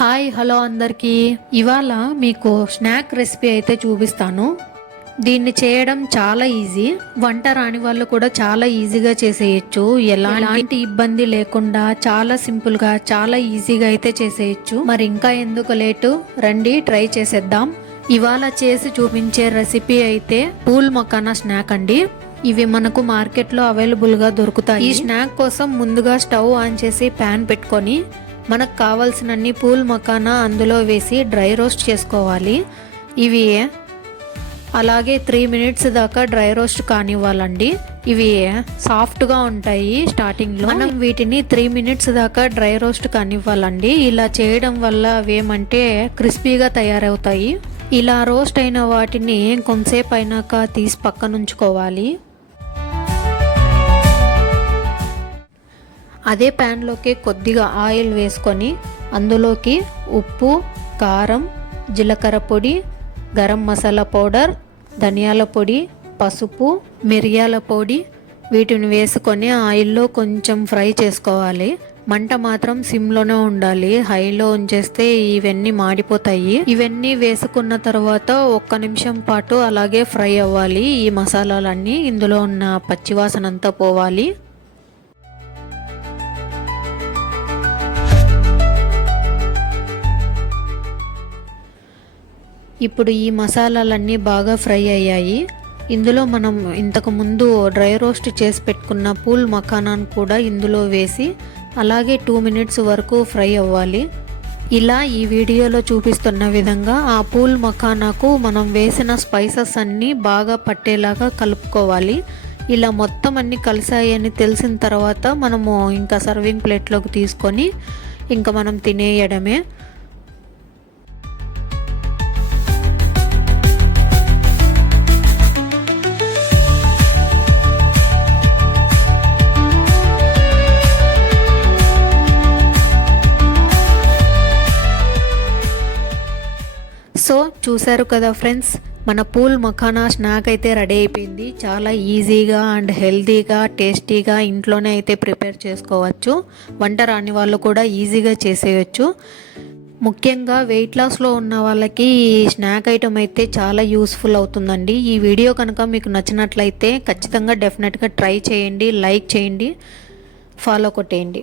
Hi hello అందరికీ ఇవాళ మీకు స్నాక్ రెసిపీ అయితే చూపిస్తాను. దీన్ని చేయడం చాలా ఈజీ. వంట రాని వాళ్ళు కూడా చాలా ఈజీగా చేసేయచ్చు. ఎలాంటి ఇబ్బంది లేకుండా చాలా సింపుల్ గా చాలా ఈజీగా అయితే చేసేయచ్చు. మరి ఇంకా ఎందుకు లేటు, రండి ట్రై చేసేద్దాం. ఇవాళ చేసి చూపించే రెసిపీ అయితే పూల్ మకానా స్నాక్ అండి. ఇవి మనకు మార్కెట్లో అవైలబుల్ గా దొరుకుతాయి. ఈ స్నాక్ కోసం ముందుగా స్టవ్ ఆన్ చేసి ప్యాన్ పెట్టుకొని మనకు కావాల్సినన్ని పూల్ మకానా అందులో వేసి డ్రై రోస్ట్ చేసుకోవాలి. ఇవి అలాగే 3 మినిట్స్ దాకా డ్రై రోస్ట్ కానివ్వాలండి. ఇవి సాఫ్ట్గా ఉంటాయి స్టార్టింగ్లో. మనం వీటిని 3 మినిట్స్ దాకా డ్రై రోస్ట్ కానివ్వాలండి. ఇలా చేయడం వల్ల అవేమంటే క్రిస్పీగా తయారవుతాయి. ఇలా రోస్ట్ అయిన వాటిని కొంతసేపు అయినాక తీసి పక్కన ఉంచుకోవాలి. అదే ప్యాన్లోకి కొద్దిగా ఆయిల్ వేసుకొని అందులోకి ఉప్పు, కారం, జీలకర్ర పొడి, గరం మసాలా పౌడర్, ధనియాల పొడి, పసుపు, మిరియాల పొడి వీటిని వేసుకొని ఆయిల్లో కొంచెం ఫ్రై చేసుకోవాలి. మంట మాత్రం సిమ్లోనే ఉండాలి. హైలో ఉంచేస్తే ఇవన్నీ మాడిపోతాయి. ఇవన్నీ వేసుకున్న తర్వాత 1 నిమిషం పాటు అలాగే ఫ్రై అవ్వాలి. ఈ మసాలాలన్నీ ఇందులో ఉన్న పచ్చివాసన అంతా పోవాలి. ఇప్పుడు ఈ మసాలాలన్నీ బాగా ఫ్రై అయ్యాయి. ఇందులో మనం ఇంతకు ముందు డ్రై రోస్ట్ చేసి పెట్టుకున్న పూల్ మకానాను కూడా ఇందులో వేసి అలాగే 2 మినిట్స్ వరకు ఫ్రై అవ్వాలి. ఇలా ఈ వీడియోలో చూపిస్తున్న విధంగా ఆ పూల్ మకానాకు మనం వేసిన స్పైసెస్ అన్నీ బాగా పట్టేలాగా కలుపుకోవాలి. ఇలా మొత్తం అన్నీ కలిసాయని తెలిసిన తర్వాత మనము ఇంకా సర్వింగ్ ప్లేట్లోకి తీసుకొని ఇంకా మనం తినేయడమే. సో చూసారు కదా ఫ్రెండ్స్, మన పూల్ మఖానా స్నాక్ అయితే రెడీ అయిపోయింది. చాలా ఈజీగా అండ్ హెల్తీగా టేస్టీగా ఇంట్లోనే అయితే ప్రిపేర్ చేసుకోవచ్చు. వంట రాని వాళ్ళు కూడా ఈజీగా చేసేయచ్చు. ముఖ్యంగా వెయిట్ లాస్లో ఉన్న వాళ్ళకి ఈ స్నాక్ ఐటమ్ అయితే చాలా యూస్ఫుల్ అవుతుందండి. ఈ వీడియో కనుక మీకు నచ్చినట్లయితే ఖచ్చితంగా డెఫినెట్గా ట్రై చేయండి, లైక్ చేయండి, ఫాలో కొట్టేయండి.